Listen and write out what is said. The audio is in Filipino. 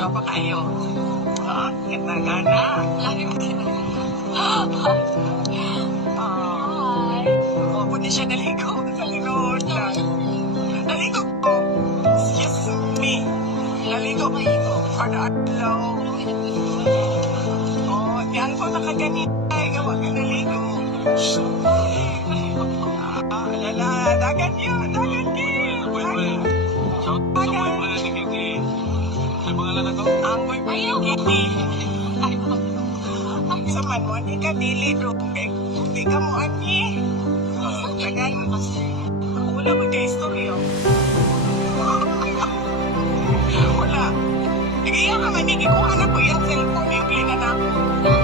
Ka pa kayo. Gana-gana. Pwede siya naligo sa linood lang. Naligo po. Excuse me. Naligo kayo. For the adlaw. Yan po nakaganit. Gawa ka naligo. Dagan yun. Dagan yun. Sa pangalan na to? Ang boy pa yung kini. Sa man mo, hindi ka dili doon. Hindi ka mo ani. Tagan. Wala mo kayo istoryo. Wala. Nag-iyak ka man, hindi ko hanap ko yung cellphone. Yung klina na ako.